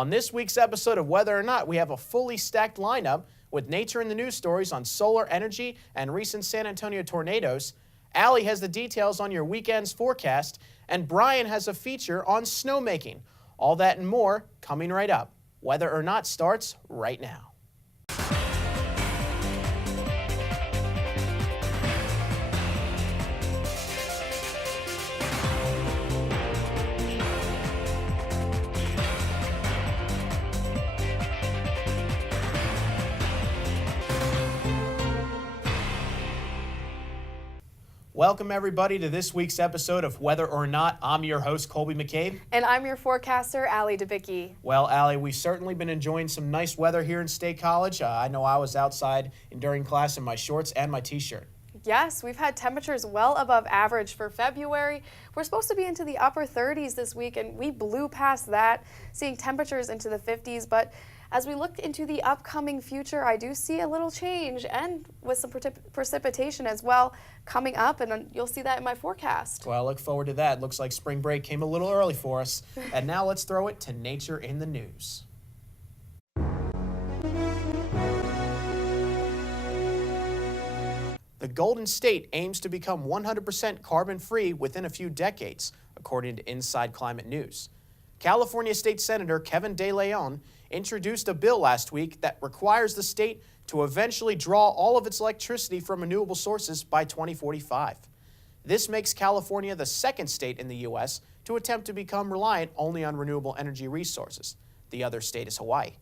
On this week's episode of Whether or Not, we have a fully stacked lineup with nature in the news stories on solar energy and recent San Antonio tornadoes. Allie has the details on your weekend's forecast, and Brian has a feature on snowmaking. All that and more coming right up. Whether or Not starts right now. Welcome, everybody, to this week's episode of Whether or Not. I'm your host, Colby McCabe. And I'm your forecaster, Allie DeBicki. Well, Allie, we've certainly been enjoying some nice weather here in State College. I know I was outside during class in my shorts and my t-shirt. Yes, we've had temperatures well above average for February. We're supposed to be into the upper 30s this week, and we blew past that, seeing temperatures into the 50s. But as we look into the upcoming future, I do see a little change, and with some precipitation as well coming up, and you'll see that in my forecast. Well, I look forward to that. Looks like spring break came a little early for us. And now let's throw it to nature in the news. The Golden State aims to become 100% carbon-free within a few decades, according to Inside Climate News. California State Senator Kevin De Leon introduced a bill last week that requires the state to eventually draw all of its electricity from renewable sources by 2045. This makes California the second state in the U.S. to attempt to become reliant only on renewable energy resources. The other state is Hawaii.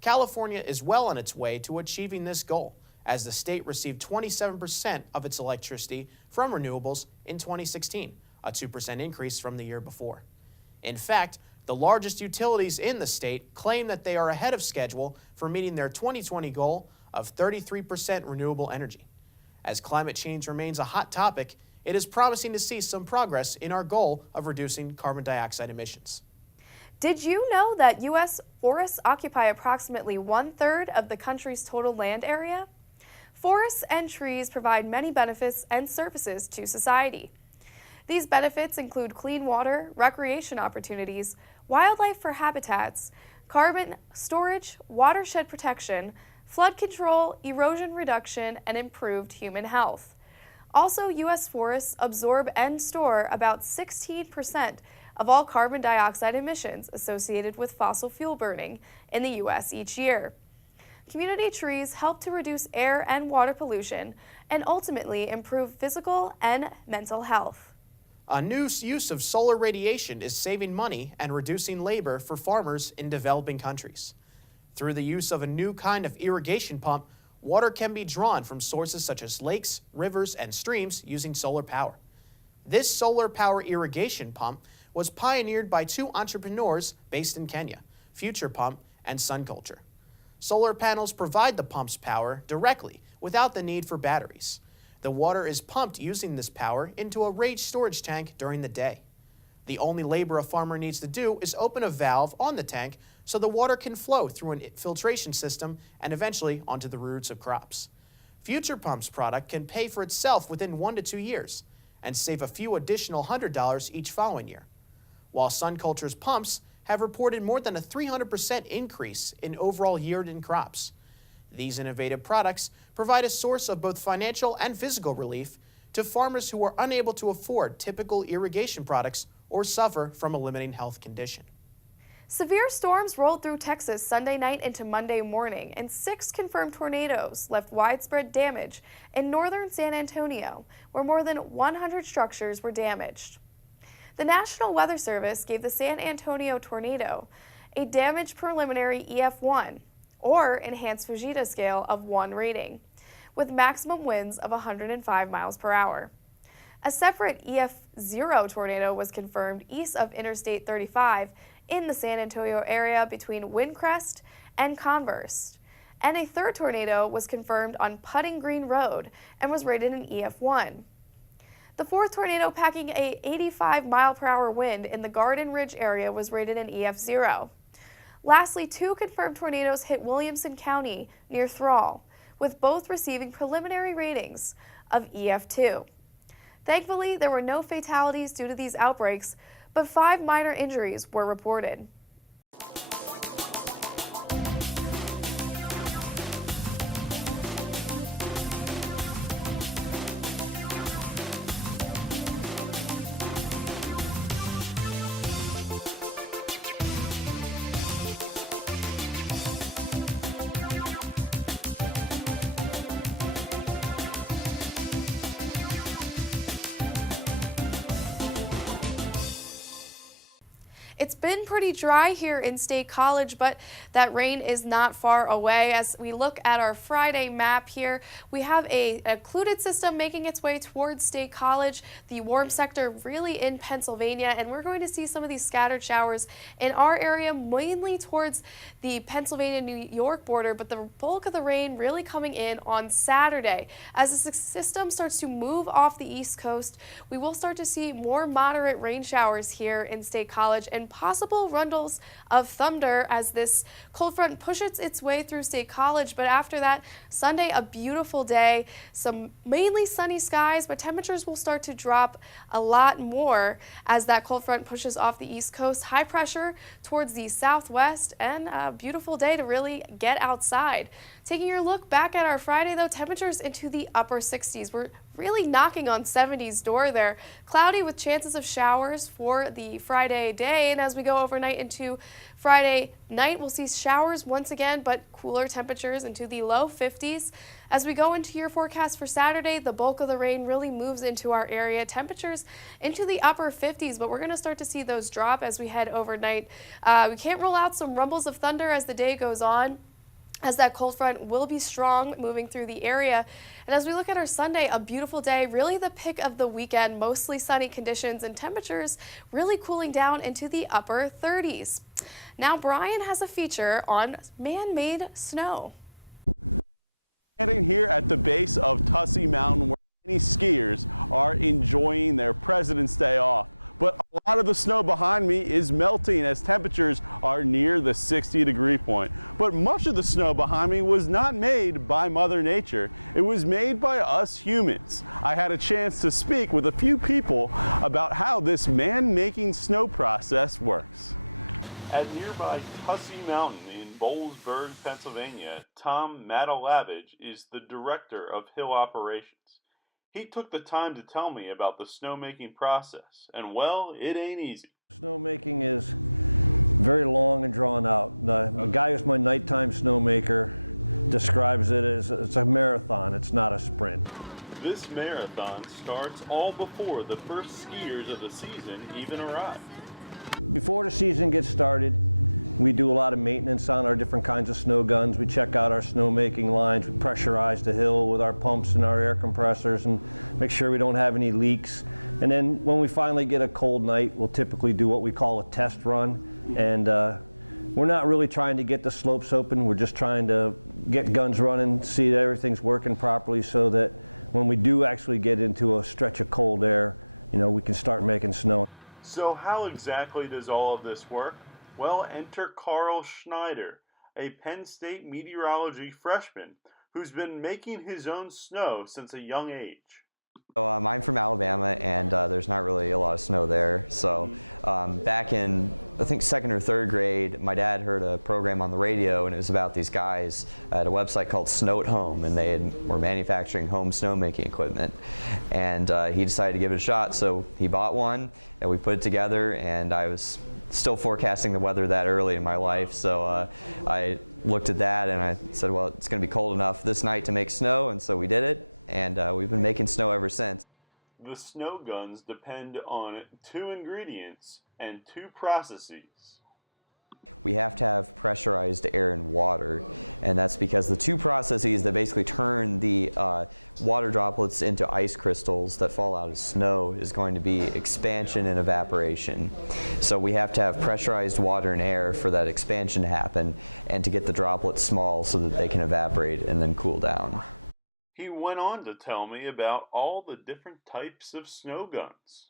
California is well on its way to achieving this goal, as the state received 27% of its electricity from renewables in 2016, a 2% increase from the year before. In fact, the largest utilities in the state claim that they are ahead of schedule for meeting their 2020 goal of 33% renewable energy. As climate change remains a hot topic, it is promising to see some progress in our goal of reducing carbon dioxide emissions. Did you know that U.S. forests occupy approximately 1/3 of the country's total land area? Forests and trees provide many benefits and services to society. These benefits include clean water, recreation opportunities, wildlife for habitats, carbon storage, watershed protection, flood control, erosion reduction, and improved human health. Also, U.S. forests absorb and store about 16% of all carbon dioxide emissions associated with fossil fuel burning in the U.S. each year. Community trees help to reduce air and water pollution and ultimately improve physical and mental health. A new use of solar radiation is saving money and reducing labor for farmers in developing countries. Through the use of a new kind of irrigation pump, water can be drawn from sources such as lakes, rivers, and streams using solar power. This solar power irrigation pump was pioneered by two entrepreneurs based in Kenya, Future Pump and Sun Culture. Solar panels provide the pump's power directly without the need for batteries. The water is pumped using this power into a raised storage tank during the day. The only labor a farmer needs to do is open a valve on the tank so the water can flow through a filtration system and eventually onto the roots of crops. Future Pump's product can pay for itself within 1 to 2 years and save a few additional $100 each following year, while Sun Culture's pumps have reported more than a 300% increase in overall yield in crops. These innovative products provide a source of both financial and physical relief to farmers who are unable to afford typical irrigation products or suffer from a limiting health condition. Severe storms rolled through Texas Sunday night into Monday morning, and 6 confirmed tornadoes left widespread damage in northern San Antonio, where more than 100 structures were damaged. The National Weather Service gave the San Antonio tornado a damage preliminary EF1, or Enhanced Fujita Scale of 1 rating, with maximum winds of 105 miles per hour. A separate EF0 tornado was confirmed east of Interstate 35 in the San Antonio area between Windcrest and Converse. And a third tornado was confirmed on Putting Green Road and was rated an EF1. The fourth tornado, packing a 85-mile-per-hour wind in the Garden Ridge area, was rated an EF0. Lastly, 2 confirmed tornadoes hit Williamson County near Thrall, with both receiving preliminary ratings of EF2. Thankfully, there were no fatalities due to these outbreaks, but 5 minor injuries were reported. It's been pretty dry here in State College, but that rain is not far away. As we look at our Friday map here, we have a occluded system making its way towards State College, the warm sector really in Pennsylvania, and we're going to see some of these scattered showers in our area, mainly towards the Pennsylvania-New York border, but the bulk of the rain really coming in on Saturday. As the system starts to move off the East Coast, we will start to see more moderate rain showers here in State College and possible rundles of thunder as this cold front pushes its way through State College. But after that, Sunday, a beautiful day, some mainly sunny skies, but temperatures will start to drop a lot more as that cold front pushes off the East Coast. High pressure towards the southwest, and a beautiful day to really get outside. Taking your look back at our Friday, though, temperatures into the upper 60s. We're really knocking on 70s door there. Cloudy with chances of showers for the Friday day, and as we go overnight into Friday night, we'll see showers once again, but cooler temperatures into the low 50s. As we go into your forecast for Saturday, the bulk of the rain really moves into our area. Temperatures into the upper 50s, but we're going to start to see those drop as we head overnight. We can't rule out some rumbles of thunder as the day goes on, as that cold front will be strong moving through the area. And as we look at our Sunday, a beautiful day, really the pick of the weekend, mostly sunny conditions and temperatures really cooling down into the upper 30s. Now, Brian has a feature on man-made snow. At nearby Tussey Mountain in Bowlesburg, Pennsylvania, Tom Matalavich is the director of hill operations. He took the time to tell me about the snowmaking process, and well, it ain't easy. This marathon starts all before the first skiers of the season even arrive. So, how exactly does all of this work? Well, enter Carl Schneider, a Penn State meteorology freshman who's been making his own snow since a young age. The snow guns depend on two ingredients and two processes. He went on to tell me about all the different types of snow guns.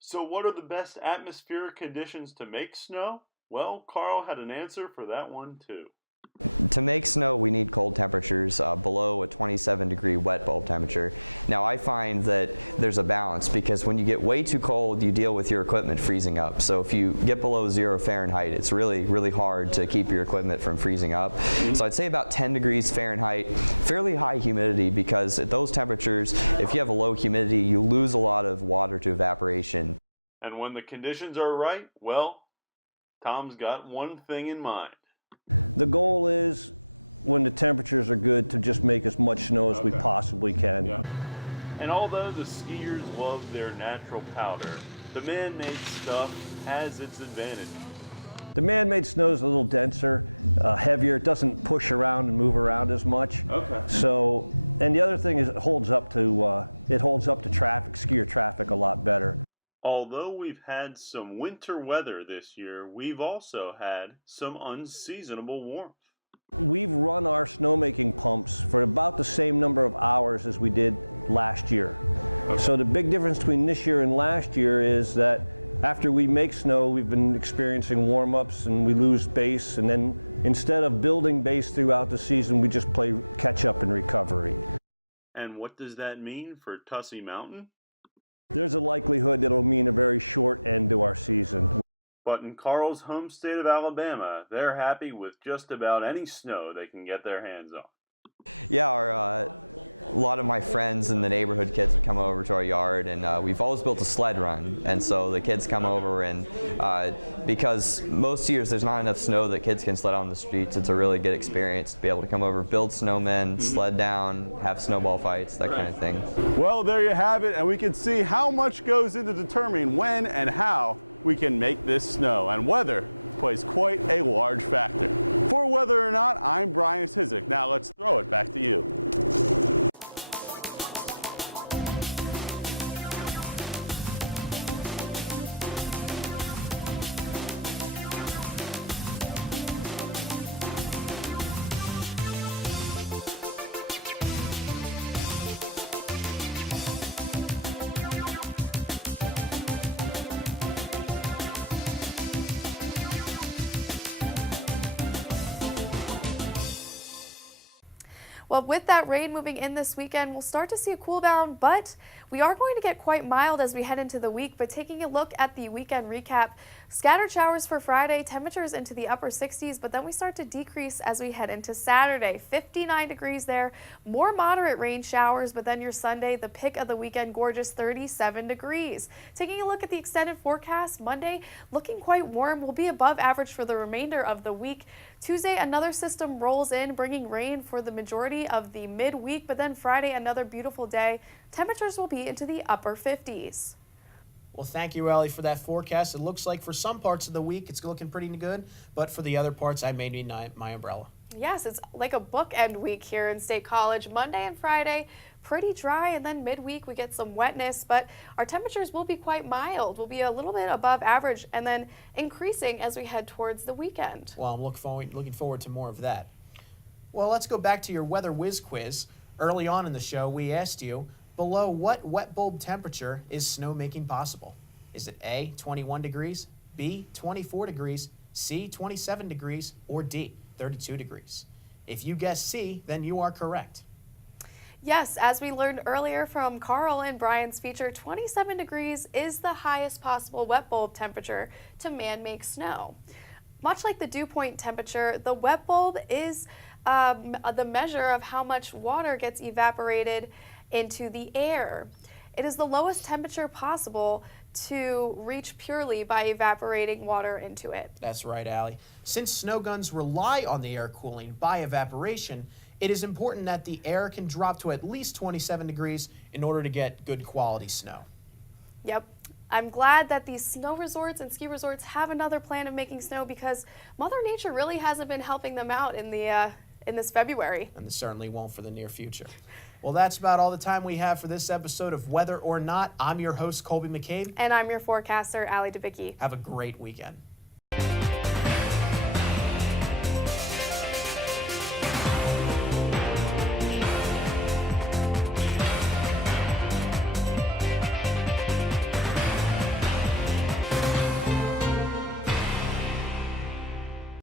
So, what are the best atmospheric conditions to make snow? Well, Carl had an answer for that one too. And when the conditions are right, well, Tom's got one thing in mind. And although the skiers love their natural powder, the man-made stuff has its advantages. Although we've had some winter weather this year, we've also had some unseasonable warmth. And what does that mean for Tussey Mountain? But in Carl's home state of Alabama, they're happy with just about any snow they can get their hands on. Well, with that rain moving in this weekend, we'll start to see a cool down, but we are going to get quite mild as we head into the week. But taking a look at the weekend recap, scattered showers for Friday, temperatures into the upper 60s, but then we start to decrease as we head into Saturday. 59 degrees there, more moderate rain showers, but then your Sunday, the pick of the weekend, gorgeous 37 degrees. Taking a look at the extended forecast, Monday looking quite warm, will be above average for the remainder of the week. Tuesday, another system rolls in, bringing rain for the majority of the midweek, but then Friday, another beautiful day. Temperatures will be into the upper 50s. Well, thank you, Ellie, for that forecast. It looks like for some parts of the week it's looking pretty good, but for the other parts I may need my umbrella. Yes, it's like a bookend week here in State College. Monday and Friday, pretty dry, and then midweek we get some wetness, but our temperatures will be quite mild. We'll be a little bit above average and then increasing as we head towards the weekend. Well, I'm looking forward to more of that. Well, let's go back to your weather whiz quiz. Early on in the show, we asked you, below what wet bulb temperature is snow making possible? Is it A, 21 degrees, B, 24 degrees, C, 27 degrees, or D, 32 degrees? If you guess C, then you are correct. Yes, as we learned earlier from Carl and Brian's feature, 27 degrees is the highest possible wet bulb temperature to man-make snow. Much like the dew point temperature, the wet bulb is the measure of how much water gets evaporated into the air. It is the lowest temperature possible to reach purely by evaporating water into it. That's right, Allie. Since snow guns rely on the air cooling by evaporation, it is important that the air can drop to at least 27 degrees in order to get good quality snow. Yep. I'm glad that these snow resorts and ski resorts have another plan of making snow because Mother Nature really hasn't been helping them out in this February. And it certainly won't for the near future. Well, that's about all the time we have for this episode of Weather or Not. I'm your host, Colby McCabe. And I'm your forecaster, Allie Debicki. Have a great weekend.